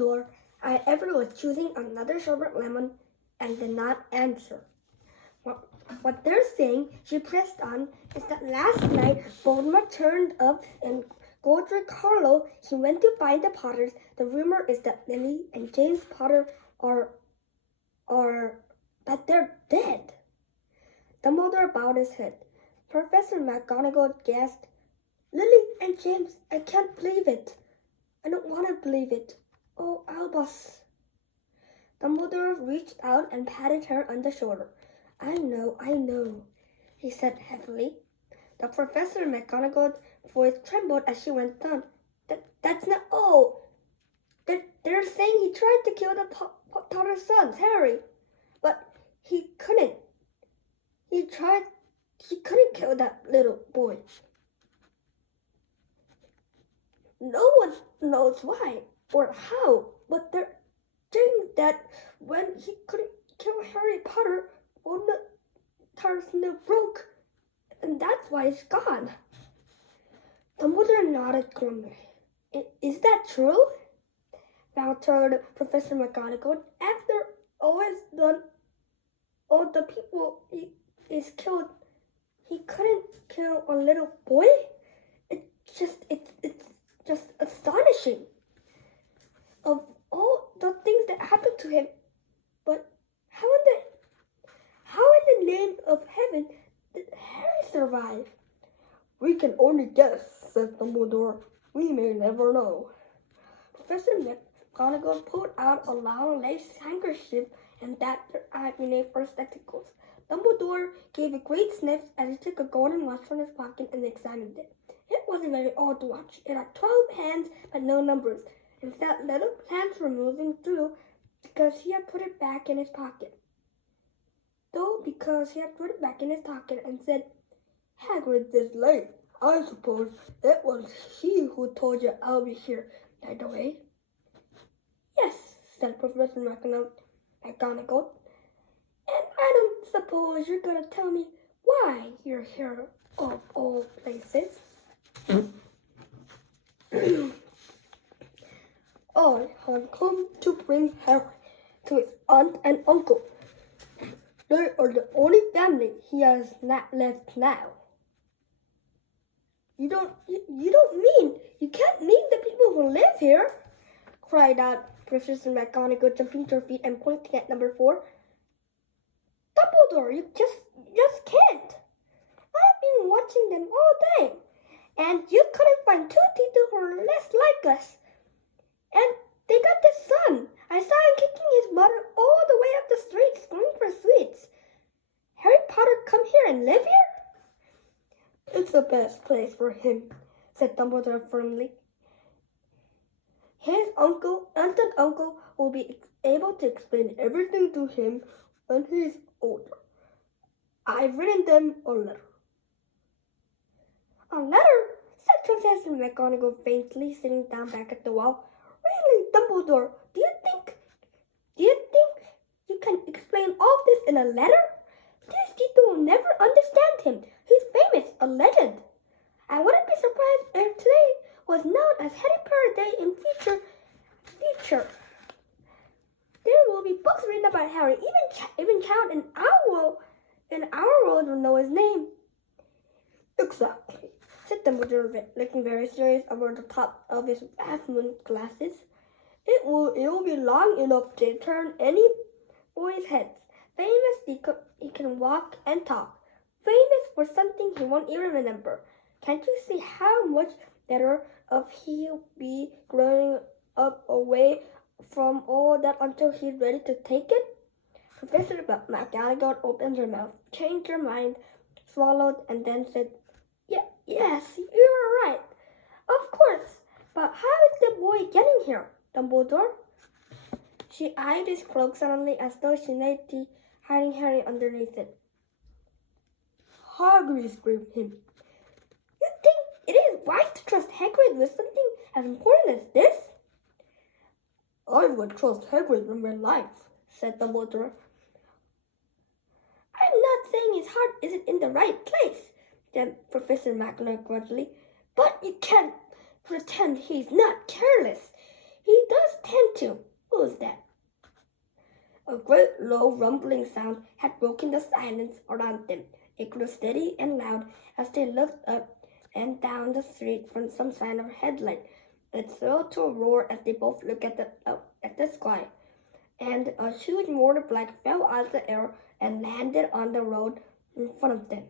Dumbledore, Avery was choosing another sherbet lemon and did not answer. What they're saying, she pressed on, is that last night Voldemort turned up in Godric Hollow. He went to find the Potters. The rumor is that Lily and James Potter that they're dead. Dumbledore bowed his head. Professor McGonagall gasped, Lily and James, I can't believe it. I don't want to believe it. Oh, Albus. Dumbledore reached out and patted her on the shoulder. I know, he said heavily. The Professor McGonagall's voice trembled as she went on. That's not all. They're saying he tried to kill the Potter's sons, Harry. But he couldn't. He couldn't kill that little boy. No one knows why or how, but they're saying that when he couldn't kill Harry Potter, Voldemort's snail broke, and that's why it's gone. Dumbledore nodded grimly. Is that true? Faltered Professor McGonagall. After all the people is killed, he couldn't kill a little boy? It's just astonishing. Of all the things that happened to him, but how in the name of heaven did Harry survive? We can only guess, said Dumbledore. We may never know. Professor McGonagall pulled out a long lace handkerchief and dabbed her eye beneath her spectacles. Dumbledore gave a great sniff as he took a golden watch from his pocket and examined it. It was a very old watch. It had 12 hands but no numbers, and that little plants were moving through because he had put it back in his pocket. And said, Hagrid is late. I suppose it was he who told you I'll be here, by the way. Yes, said Professor McGonagall. And I don't suppose you're going to tell me why you're here of all places. I have come to bring Harry to his aunt and uncle. They are the only family he has not left now. You can't mean the people who live here, cried out Professor McGonagall, jumping to her feet and pointing at number 4. Dumbledore, you just can't. I've been watching them all day, and you couldn't find 2 people who are less like us. And they got the son. I saw him kicking his mother all the way up the street, screaming for sweets. Harry Potter come here and live here? It's the best place for him, said Dumbledore firmly. His aunt and uncle will be able to explain everything to him when he's older. I've written them a letter. A letter? Said Professor McGonagall faintly, sitting down back at the wall. Really, Dumbledore, do you think you can explain all this in a letter? These people will never understand him. He's famous, a legend. I wouldn't be surprised if today was known as Harry Potter Day in future. There will be books written about Harry. Even child in our world will know his name. Exactly, said Dumbledore, looking very serious over the top of his half-moon glasses. It will be long enough to turn any boy's head. Famous because he can walk and talk. Famous for something he won't even remember. Can't you see how much better off he'll be growing up away from all that until he's ready to take it? Professor McGonagall opened her mouth, changed her mind, swallowed, and then said, Yes, you're right. Of course. But how is the boy getting here, Dumbledore? She eyed his cloak suddenly as though she might be hiding Harry underneath it. Hagrid screamed him. You think it is wise to trust Hagrid with something as important as this? I would trust Hagrid with my life, said Dumbledore. I'm not saying his heart isn't in the right place, said Professor McGonagall grudgingly, but you can't pretend he's not careless. He does tend to. great low rumbling sound had broken the silence around them. It grew steady and loud as they looked up and down the street for some sign of headlight. It swelled to a roar as they both looked at the sky, and a huge mortar block fell out of the air and landed on the road in front of them.